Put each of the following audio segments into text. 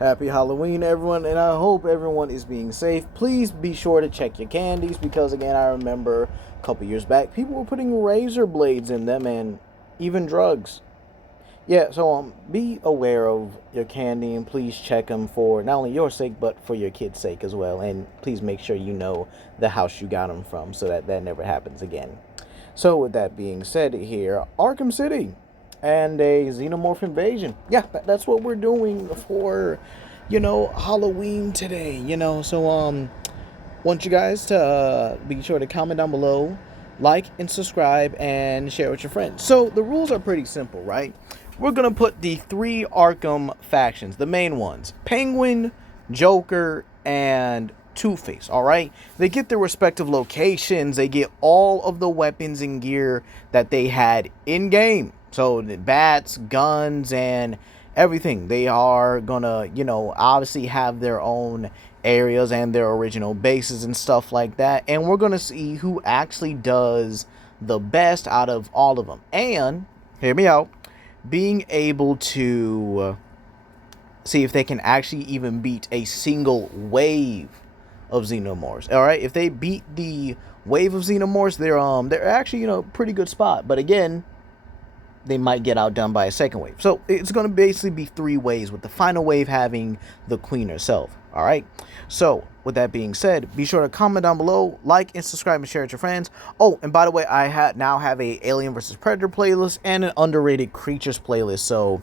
Happy Halloween, everyone, and I hope everyone is being safe. Please be sure to check your candies because, again, I remember a couple years back, people were putting razor blades in them and even drugs. Yeah, so be aware of your candy and please check them for not only your sake but for your kids' sake as well. And please make sure you know the house you got them from so that that never happens again. So, with that being said, here, Arkham City and a Xenomorph invasion. Yeah, that's what we're doing for, Halloween today. Want you guys to be sure to comment down below, like and subscribe, and share with your friends. So the rules are pretty simple, right? We're gonna put the three Arkham factions, the main ones: Penguin, Joker, and Two-Face. All right, they get their respective locations. They get all of the weapons and gear that they had in game. So the bats, guns, and everything. They are gonna, obviously have their own areas and their original bases and stuff like that. And we're gonna see who actually does the best out of all of them. And hear me out, being able to see if they can actually even beat a single wave of Xenomorphs. All right, if they beat the wave of Xenomorphs, they're actually pretty good spot. But again, they might get outdone by a second wave. So it's going to basically be three waves, with the final wave having the queen herself. All right. So with that being said, be sure to comment down below, like and subscribe and share with your friends. Oh, and by the way, I now have a Alien vs Predator playlist and an underrated creatures playlist. So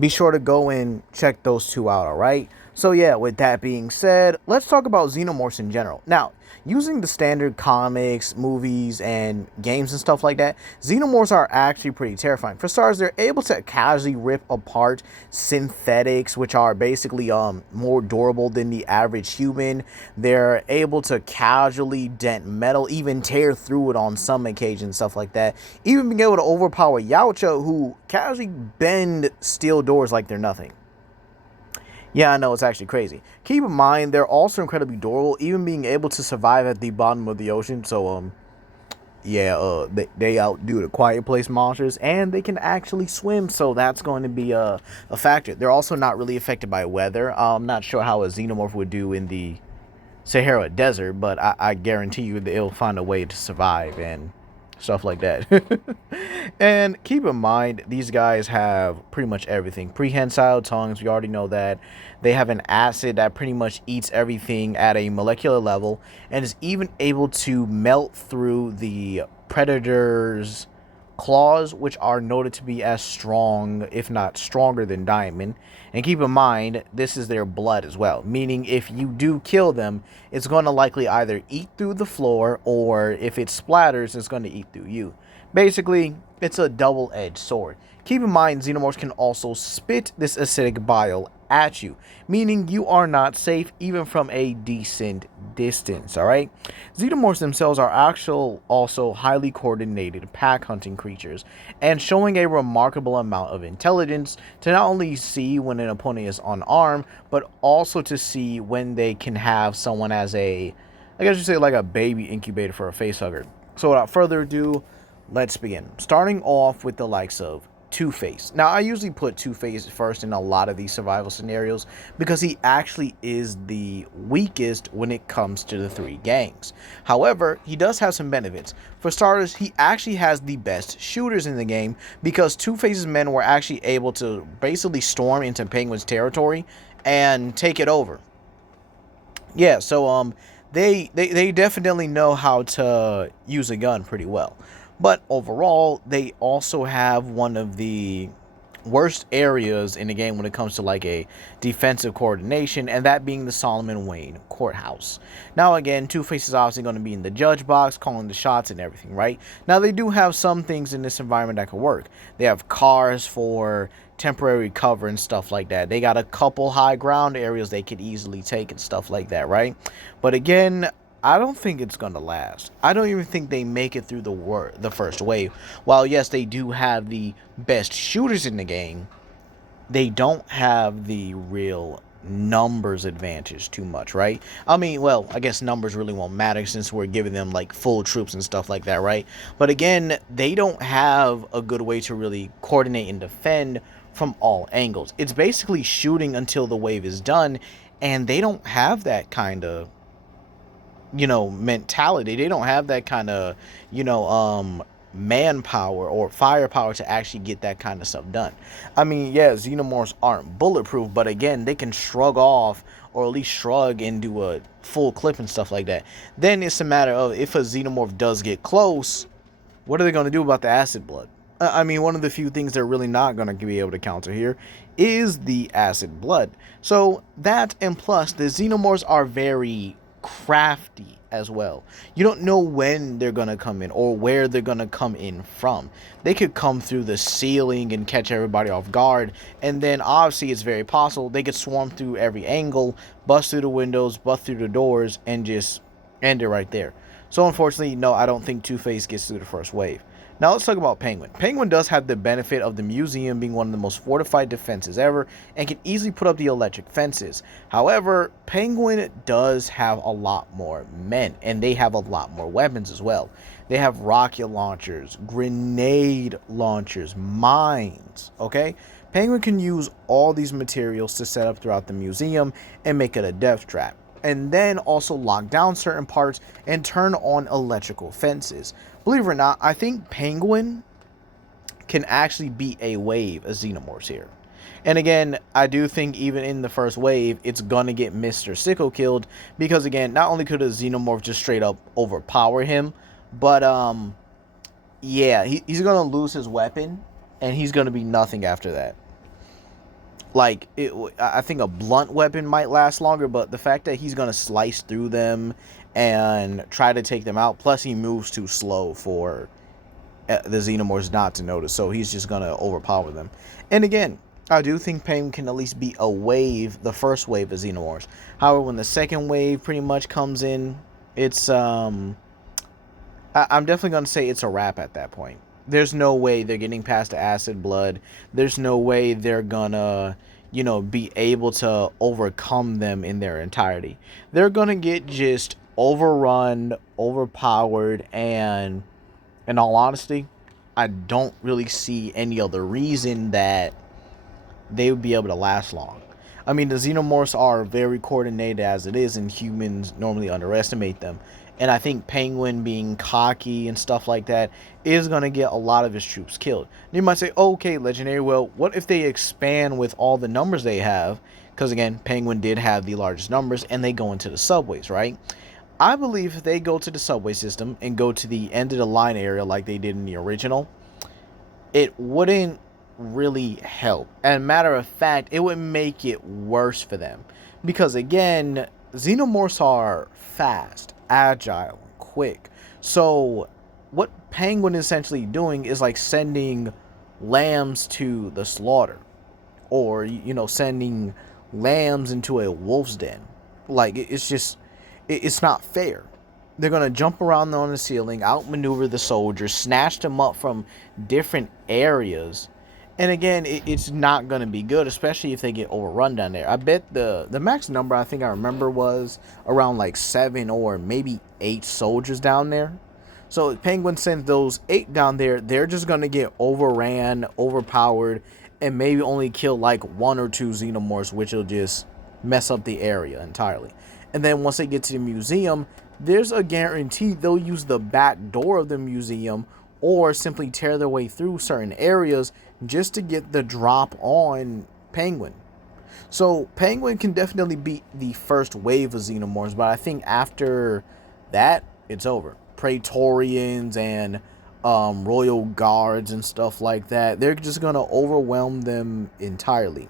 be sure to go and check those two out. All right. So yeah, with that being said, let's talk about Xenomorphs in general. Now, using the standard comics, movies, and games and stuff like that, Xenomorphs are actually pretty terrifying. For starters, they're able to casually rip apart synthetics, which are basically more durable than the average human. They're able to casually dent metal, even tear through it on some occasions, stuff like that. Even being able to overpower Yautja, who casually bend steel doors like they're nothing. Yeah, I know, it's actually crazy. Keep in mind, they're also incredibly durable, even being able to survive at the bottom of the ocean. So, they outdo the Quiet Place monsters, and they can actually swim, so that's going to be a factor. They're also not really affected by weather. I'm not sure how a Xenomorph would do in the Sahara Desert, but I guarantee you that it'll find a way to survive and stuff like that. And keep in mind, these guys have pretty much everything. Prehensile tongues, we already know that. They have an acid that pretty much eats everything at a molecular level and is even able to melt through the predator's claws, which are noted to be as strong, if not stronger, than diamond. And keep in mind, this is their blood as well, meaning if you do kill them, it's going to likely either eat through the floor, or if it splatters, it's going to eat through you. Basically, it's a double-edged sword. Keep in mind, Xenomorphs can also spit this acidic bile at you, meaning you are not safe even from a decent distance. All right, Xenomorphs themselves are also highly coordinated pack hunting creatures, and showing a remarkable amount of intelligence to not only see when an opponent is unarmed, but also to see when they can have someone as I guess you say, like a baby incubator for a facehugger. So without further ado, let's begin. Starting off with the likes of Two-Face. Now, I usually put Two-Face first in a lot of these survival scenarios because he actually is the weakest when it comes to the three gangs. However, he does have some benefits. For starters, he actually has the best shooters in the game because Two-Face's men were actually able to basically storm into Penguin's territory and take it over. Yeah, so they definitely know how to use a gun pretty well. But overall, they also have one of the worst areas in the game when it comes to like a defensive coordination, and that being the Solomon Wayne courthouse. Now again, Two-Face is obviously going to be in the judge box, calling the shots and everything, right? Now they do have some things in this environment that could work. They have cars for temporary cover and stuff like that. They got a couple high ground areas they could easily take and stuff like that, right? But again, I don't think it's going to last. I don't even think they make it through the first wave. While, yes, they do have the best shooters in the game, they don't have the real numbers advantage too much, right? I mean, well, I guess numbers really won't matter since we're giving them, like, full troops and stuff like that, right? But again, they don't have a good way to really coordinate and defend from all angles. It's basically shooting until the wave is done, and they don't have that kind of, mentality. They don't have that kind of, manpower or firepower to actually get that kind of stuff done. I mean, yeah, Xenomorphs aren't bulletproof, but again, they can shrug off, or at least shrug and do a full clip and stuff like that. Then it's a matter of, if a Xenomorph does get close, what are they going to do about the acid blood? I mean, one of the few things they're really not going to be able to counter here is the acid blood. So that, and plus, the Xenomorphs are very crafty as well. You don't know when they're going to come in or where they're going to come in from. They could come through the ceiling and catch everybody off guard, and then obviously it's very possible they could swarm through every angle, bust through the windows, bust through the doors, and just end it right there. So unfortunately, no, I don't think Two-Face gets through the first wave. Now let's talk about Penguin. Penguin does have the benefit of the museum being one of the most fortified defenses ever, and can easily put up the electric fences. However, Penguin does have a lot more men, and they have a lot more weapons as well. They have rocket launchers, grenade launchers, mines, okay? Penguin can use all these materials to set up throughout the museum and make it a death trap, and then also lock down certain parts and turn on electrical fences. Believe it or not, I think Penguin can actually beat a wave of Xenomorphs here. And again, I do think even in the first wave, it's going to get Mr. Sicko killed, because again, not only could a Xenomorph just straight up overpower him, but yeah, he's going to lose his weapon, and he's going to be nothing after that. Like, I think a blunt weapon might last longer, but the fact that he's going to slice through them and try to take them out, plus he moves too slow for the Xenomorphs not to notice, so he's just going to overpower them. And again, I do think Penguin can at least beat a wave, the first wave of Xenomorphs. However, when the second wave pretty much comes in, it's, I'm definitely going to say it's a wrap at that point. There's no way they're getting past the acid blood. There's no way they're gonna, be able to overcome them in their entirety. They're gonna get just overrun, overpowered, and in all honesty, I don't really see any other reason that they would be able to last long. I mean, the Xenomorphs are very coordinated as it is, and humans normally underestimate them. And I think Penguin, being cocky and stuff like that, is going to get a lot of his troops killed. You might say, oh, okay, Legendary, well, what if they expand with all the numbers they have? Because again, Penguin did have the largest numbers, and they go into the subways, right? I believe if they go to the subway system and go to the end of the line area like they did in the original, it wouldn't really help. And matter of fact, it would make it worse for them. Because again, Xenomorphs are fast, agile, and quick. So what Penguin is essentially doing is like sending lambs to the slaughter. Or, sending lambs into a wolf's den. Like, it's just, it's not fair. They're going to jump around on the ceiling, outmaneuver the soldiers, snatch them up from different areas. And again, it's not going to be good, especially if they get overrun down there. I bet the max number I think I remember was around like 7 or maybe 8 soldiers down there. So if Penguin sends those 8 down there, they're just going to get overran, overpowered, and maybe only kill like 1 or 2 Xenomorphs, which will just mess up the area entirely. And then once they get to the museum, there's a guarantee they'll use the back door of the museum or simply tear their way through certain areas just to get the drop on Penguin. So Penguin can definitely beat the first wave of Xenomorphs, but I think after that, it's over. Praetorians and royal guards and stuff like that, they're just going to overwhelm them entirely.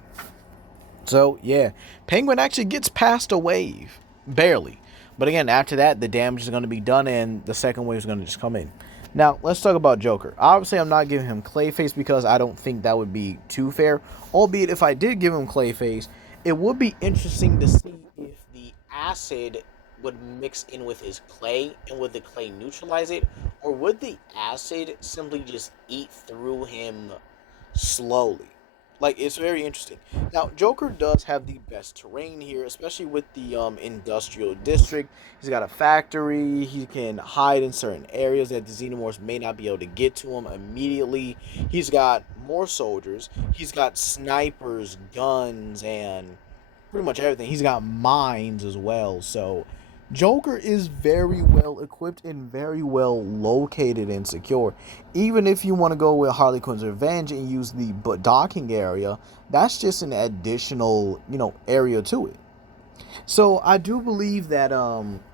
So yeah, Penguin actually gets past a wave, barely. But again, after that, the damage is going to be done, and the second wave is going to just come in. Now, let's talk about Joker. Obviously, I'm not giving him Clayface because I don't think that would be too fair. Albeit, if I did give him Clayface, it would be interesting to see if the acid would mix in with his clay, and would the clay neutralize it? Or would the acid simply just eat through him slowly? Like, it's very interesting. Now, Joker does have the best terrain here, especially with the industrial district. He's got a factory. He can hide in certain areas that the Xenomorphs may not be able to get to him immediately. He's got more soldiers. He's got snipers, guns, and pretty much everything. He's got mines as well. So Joker is very well equipped and very well located and secure. Even if you want to go with Harley Quinn's Revenge and use the docking area, that's just an additional, area to it. So I do believe that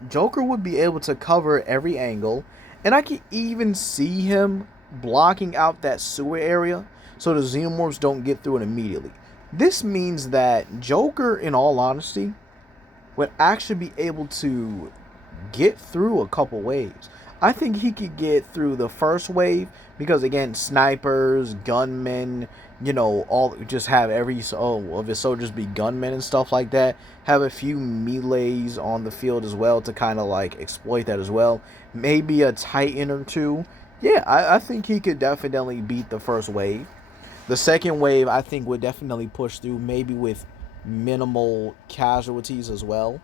Joker would be able to cover every angle, and I can even see him blocking out that sewer area so the Xenomorphs don't get through it immediately. This means that Joker, in all honesty, would actually be able to get through a couple waves. I think he could get through the first wave because, again, snipers, gunmen, all just have every of his soldiers be gunmen and stuff like that. Have a few melees on the field as well to kind of like exploit that as well. Maybe a Titan or two. Yeah, I think he could definitely beat the first wave. The second wave, I think, would definitely push through, maybe with minimal casualties as well.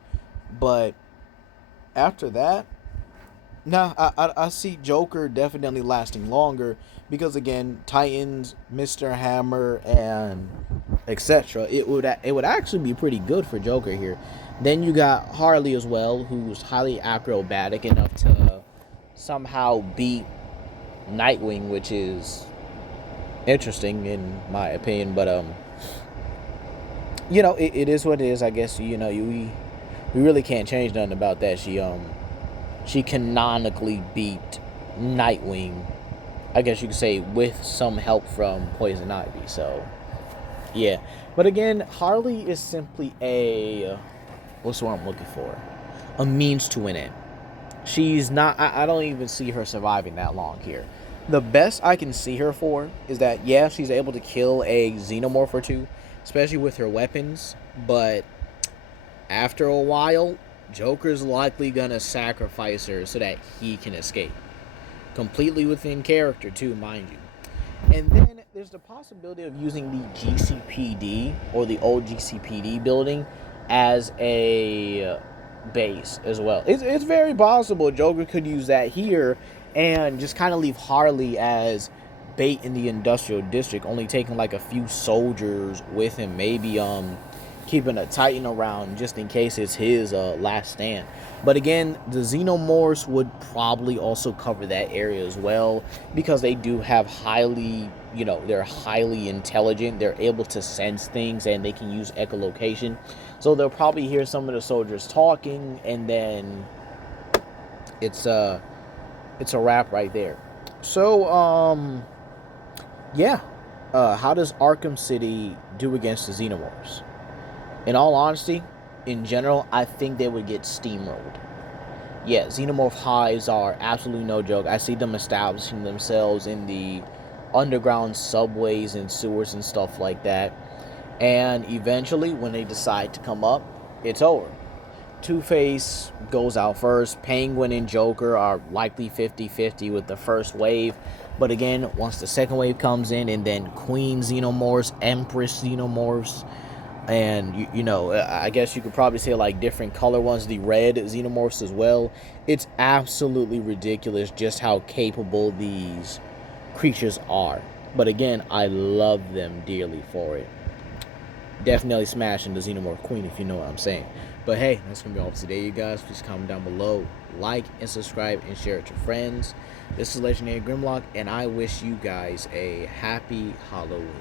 But after that, nah, I see Joker definitely lasting longer because, again, Titans, Mr. Hammer, and etc. It would actually be pretty good for Joker here. Then you got Harley as well, who's highly acrobatic enough to somehow beat Nightwing, which is interesting in my opinion. But it is what it is. I guess we really can't change nothing about that. She canonically beat Nightwing, I guess you could say, with some help from Poison Ivy. So yeah, but again, Harley is simply what's the word I'm looking for? A means to an end. She's not. I don't even see her surviving that long here. The best I can see her for is that, yeah, she's able to kill a Xenomorph or two, especially with her weapons, but after a while, Joker's likely gonna sacrifice her so that he can escape. Completely within character, too, mind you. And then there's the possibility of using the GCPD, or the old GCPD building, as a base as well. It's very possible Joker could use that here and just kind of leave Harley as bait in the industrial district, only taking like a few soldiers with him, maybe keeping a Titan around just in case it's his last stand. But again, the Xenomorphs would probably also cover that area as well, because they do have they're highly intelligent. They're able to sense things, and they can use echolocation. So they'll probably hear some of the soldiers talking, and then it's a wrap right there. So yeah, how does Arkham City do against the Xenomorphs? In all honesty, in general, I think they would get steamrolled. Yeah, Xenomorph hives are absolutely no joke. I see them establishing themselves in the underground subways and sewers and stuff like that. And eventually, when they decide to come up, it's over. Two-Face goes out first. Penguin and Joker are likely 50-50 with the first wave. But again, once the second wave comes in, and then Queen Xenomorphs, Empress Xenomorphs, and I guess you could probably say like different color ones, the red Xenomorphs as well. It's absolutely ridiculous just how capable these creatures are. But again, I love them dearly for it. Definitely smashing the Xenomorph Queen, if you know what I'm saying. But hey, that's gonna be all for today, you guys. Please comment down below, like and subscribe, and share it to friends. This is Legendary Grimlock, and I wish you guys a happy Halloween.